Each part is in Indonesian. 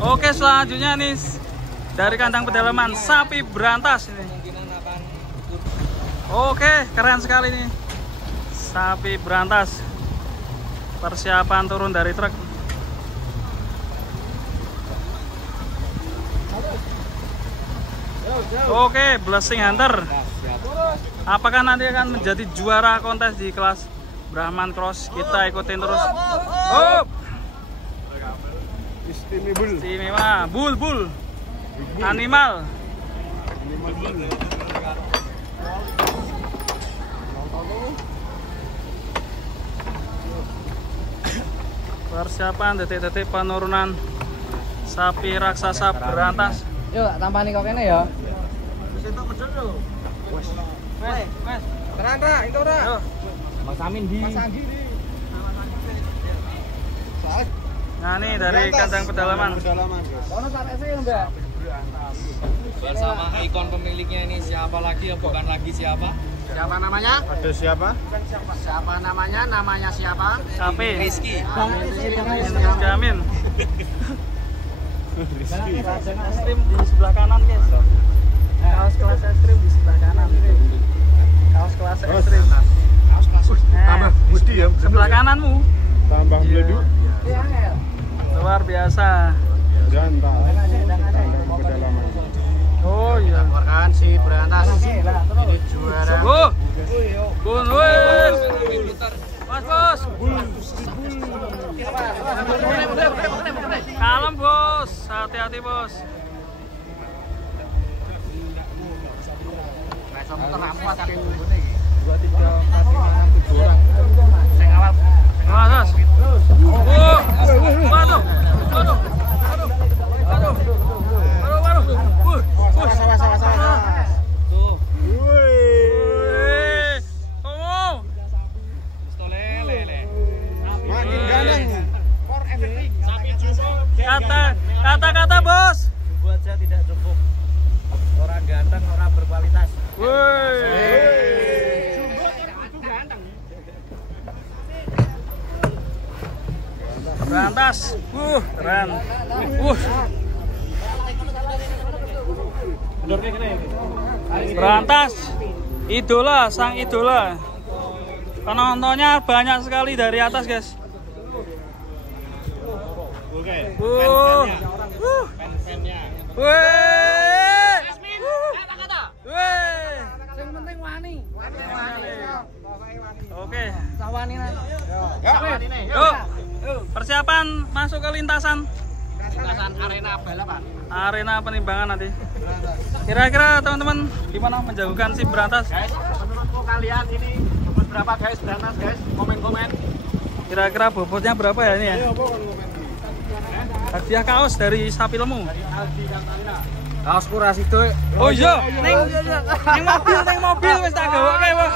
Oke, selanjutnya nih dari kandang pedalaman sapi berantas ini. Oke, keren sekali nih sapi berantas. Persiapan turun dari truk. Oke, Blessing Hunter. Apakah nanti akan menjadi juara kontes di kelas Brahman Cross? Kita ikutin terus. Oh, istimewa, bull, animal. Persiapan detik-detik penurunan sapi raksasa berantas. Yuk, tampani kok kene ya. Wes. Terang, itu ora. Mas Amin di. Nah, ini dari kandang pedalaman. Ono sampai saya, Mbak. Bersama ikon pemiliknya ini siapa lagi ya, bukan lagi siapa? Siapa namanya? Ada siapa? Siapa namanya? Namanya siapa? Sapi. Rizky. Amin. Es krim di sebelah kanan, guys. Kaos kelas es krim di sebelah kanan. Kaos kelas es krim. Tambah budi ya. Sebelah kananmu. Tambah bledu. Luar biasa. Jantan. Pedalaman. Oh iya. Laporkan si berantas. Ini juara. Bun, wes. Bos. Kalem, bos. Hati-hati, bos. Kata-kata bos. Buat saya tidak cukup. Orang ganteng, orang berkualitas. Berantas. Keren. Berantas. Idola, sang idola. Penontonnya banyak sekali dari atas, guys. Oke. Yuk, persiapan masuk ke lintasan Arena balapan. Arena penimbangan nanti. Kira-kira teman-teman gimana menjagokan si berantas? Guys, menurutku kalian ini dapat berapa guys berantas guys? Komen-komen. Kira-kira bobotnya berapa ya ini ya? Hadiah kaos dari sapi lemu. Kaos kuras itu. Oh iya, neng mobil wis tak gawoke, Bos.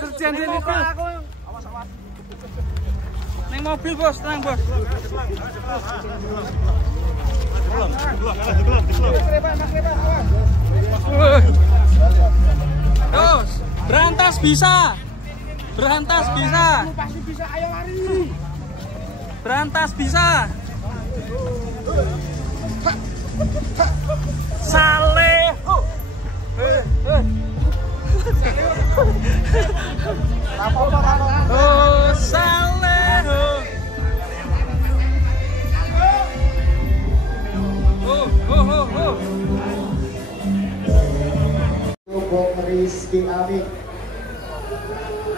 Kerjaan di mobil. Neng mobil, Bos, tenang, Bos. Terus, berantas bisa. Berantas bisa. Pasti bisa, ayo lari. Berantas bisa. Saleho. Oh, Saleho. Oh. Bung Rizky Amin.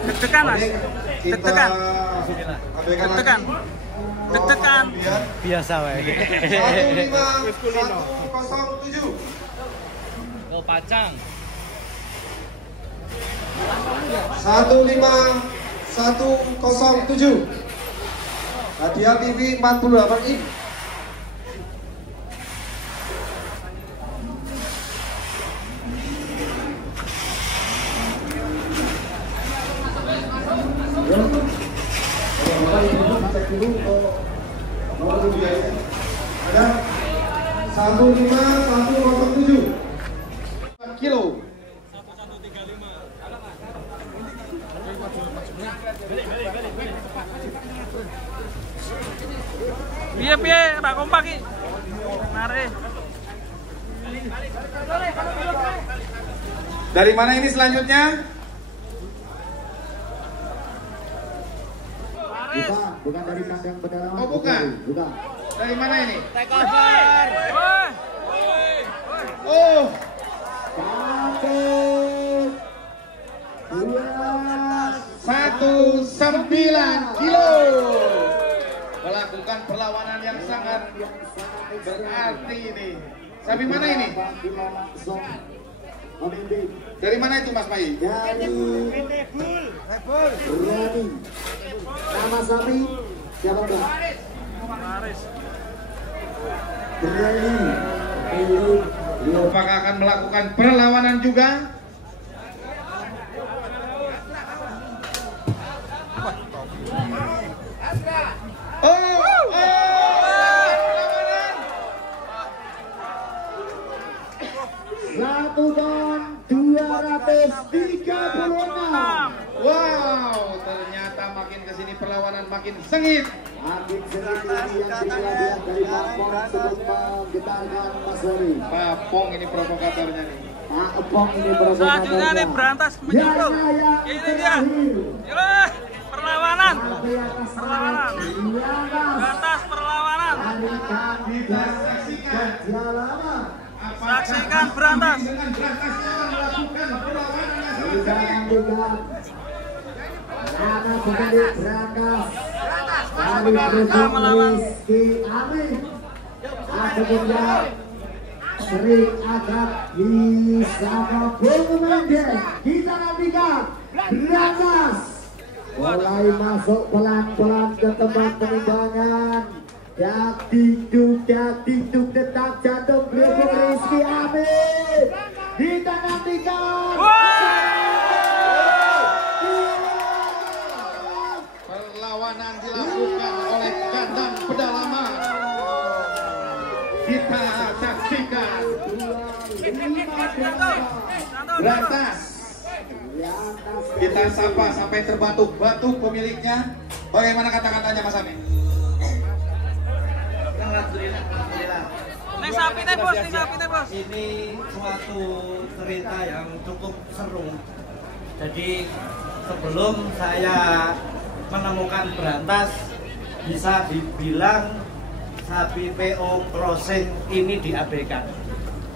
Deg-degan, Mas. Deg-degan. Biasa wae. 15107. Oh, Pacang. 15107. Hadiah TV 48 in. Ada 15107 kilo. Piye, ra kompak lagi. Narik. Dari mana ini selanjutnya? Bukan dari kandang pedalaman. Oh, bukan. Bukan. Dari mana ini? Woi. Oh, 19 kilo. Melakukan perlawanan yang sangat berarti ini. Sapi mana ini? Dari mana itu Mas Mai? Dari Rani. Nama sapi siapa Bang? Paris. Rani. Apakah akan melakukan perlawanan juga? Perlawanan. 1 ton 236. Wow, ternyata makin kesini perlawanan makin sengit. Makin sengit ini yang dikelabian dari Papong sebelum menggetarkan Mas Hori. Papong ini provokatornya nih. Pak Epong ini Selanjutnya nih berantas menyusul. Ini dia. Yuk, perlawanan. Perlawanan. Berantas perlawanan. Saksikan berantas. Dengan berantas akan melakukan perlawanan yang Anak pemilik berantas dari Kita melawan Rizky Amin. Akhirnya Sri Agat bersama Bung Mendes. Kita nantikan berantas mulai masuk pelan-pelan ke tempat penimbangan. Dak diduk detak jantung berikut Rizky Amin. Kita nantikan. perlawanan dilakukan oleh kandang pedalaman. Kita saksikan berantas. Kita sapa sampai terbatuk-batuk pemiliknya. Bagaimana kata-katanya Mas Amin? Alhamdulillah. Nih sapi teh bos, nih sapi teh bos. Ini suatu cerita yang cukup seru. Jadi sebelum saya menemukan berantas, bisa dibilang sapi PO crossing ini diabaikan.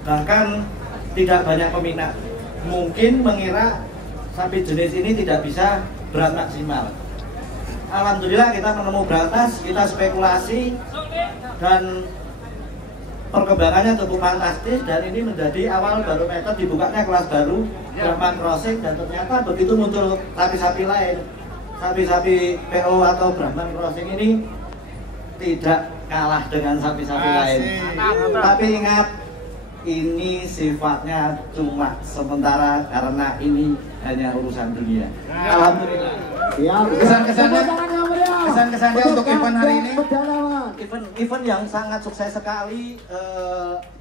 Bahkan tidak banyak peminat. Mungkin mengira sapi jenis ini tidak bisa berat maksimal. Alhamdulillah kita menemukan berantas, kita spekulasi dan perkembangannya cukup fantastis, dan ini menjadi awal barometer dibukanya kelas baru Brahman Crossing, dan ternyata begitu muncul sapi-sapi lain, sapi-sapi PO atau Brahman Crossing ini tidak kalah dengan sapi-sapi lain. Tapi ingat, ini sifatnya cuma sementara karena ini hanya urusan dunia. Alhamdulillah. Kesan-kesannya untuk event hari ini. Event yang sangat sukses sekali,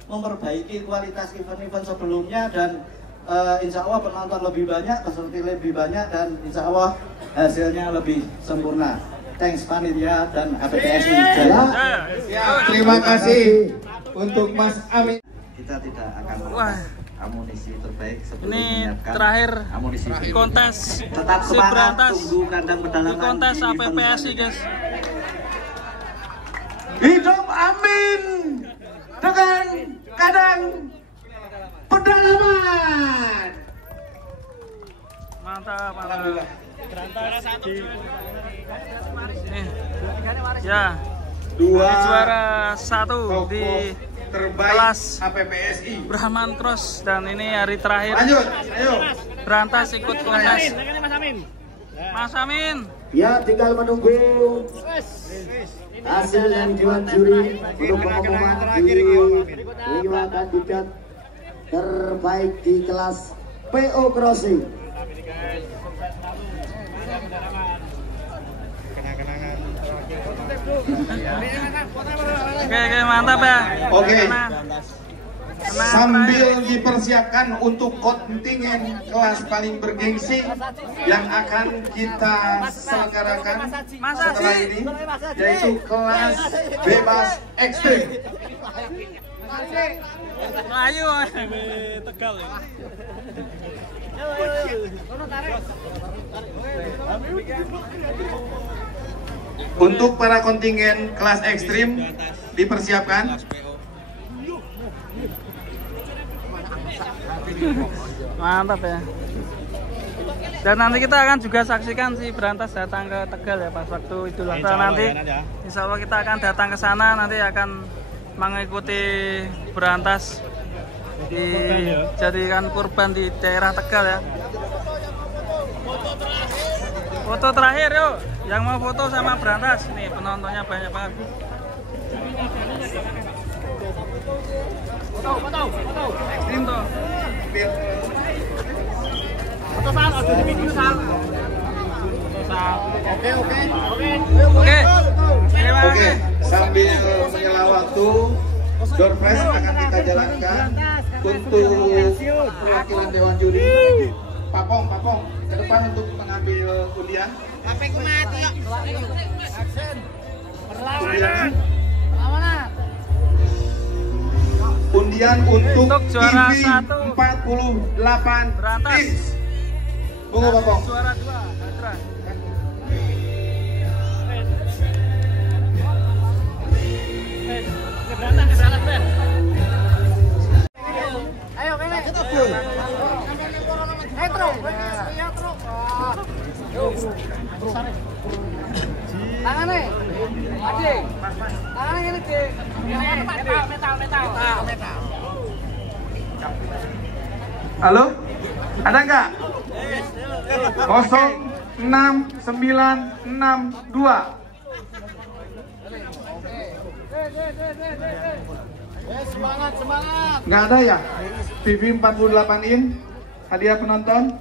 memperbaiki kualitas event-event sebelumnya, dan insya Allah penonton lebih banyak, peserta lebih banyak, dan insya Allah hasilnya lebih sempurna. Thanks panitia dan APPSI. Terima kasih untuk Mas Amin. Kita tidak akan melepas amunisi terbaik sebelum Ini menyiapkan terakhir amunisi kontes tetap si semangat, berantas tunggu kandang pedalaman di kontes di event APPSI guys. Hidup Amin dengan kandang pedalaman. Mantap, mantap. Nih, ya. Dua Juara 1 di terbaik kelas APPSI. Brahman Cross, dan ini hari terakhir. Lanjut, ayo. Berantas ikut kontes. Mas Amin. Ya, tinggal menunggu hasil dari dewan juri untuk pengumuman di 5 kandidat terbaik di kelas PO Crossing. Oke, mantap ya. Oke. Karena Sambil dipersiapkan untuk kontingen kelas paling bergengsi yang akan kita selenggarakan setelah ini, yaitu kelas bebas ekstrim. Ayo, Tegal. Untuk para kontingen kelas ekstrim dipersiapkan. Mantap ya. Dan nanti kita akan juga saksikan si Berantas datang ke Tegal ya pas waktu Idul Adha nanti. Insya Allah kita akan datang ke sana, nanti akan mengikuti Berantas dijadikan kurban di daerah Tegal ya. Foto terakhir yuk, yang mau foto sama Berantas nih, penontonnya banyak banget. Foto. Ekstrim tuh. Foto Sal, ada di video Sal. Oke. Terima kasih. Sambil menyela waktu, door prize akan kita jalankan untuk perwakilan Dewan Juri. Papong, ke depan untuk mengambil undian. Undian untuk juara TV 1 48 Berantas. inch. Bunga Papong. Juara 2 Hatra. Berantas, Ben. Ayo, Kene. Tangannya, Adik. Tangannya ini, Dik. Metal. Halo? Ada nggak? 06962. Semangat. Nggak ada ya? TV 48 in hadiah penonton.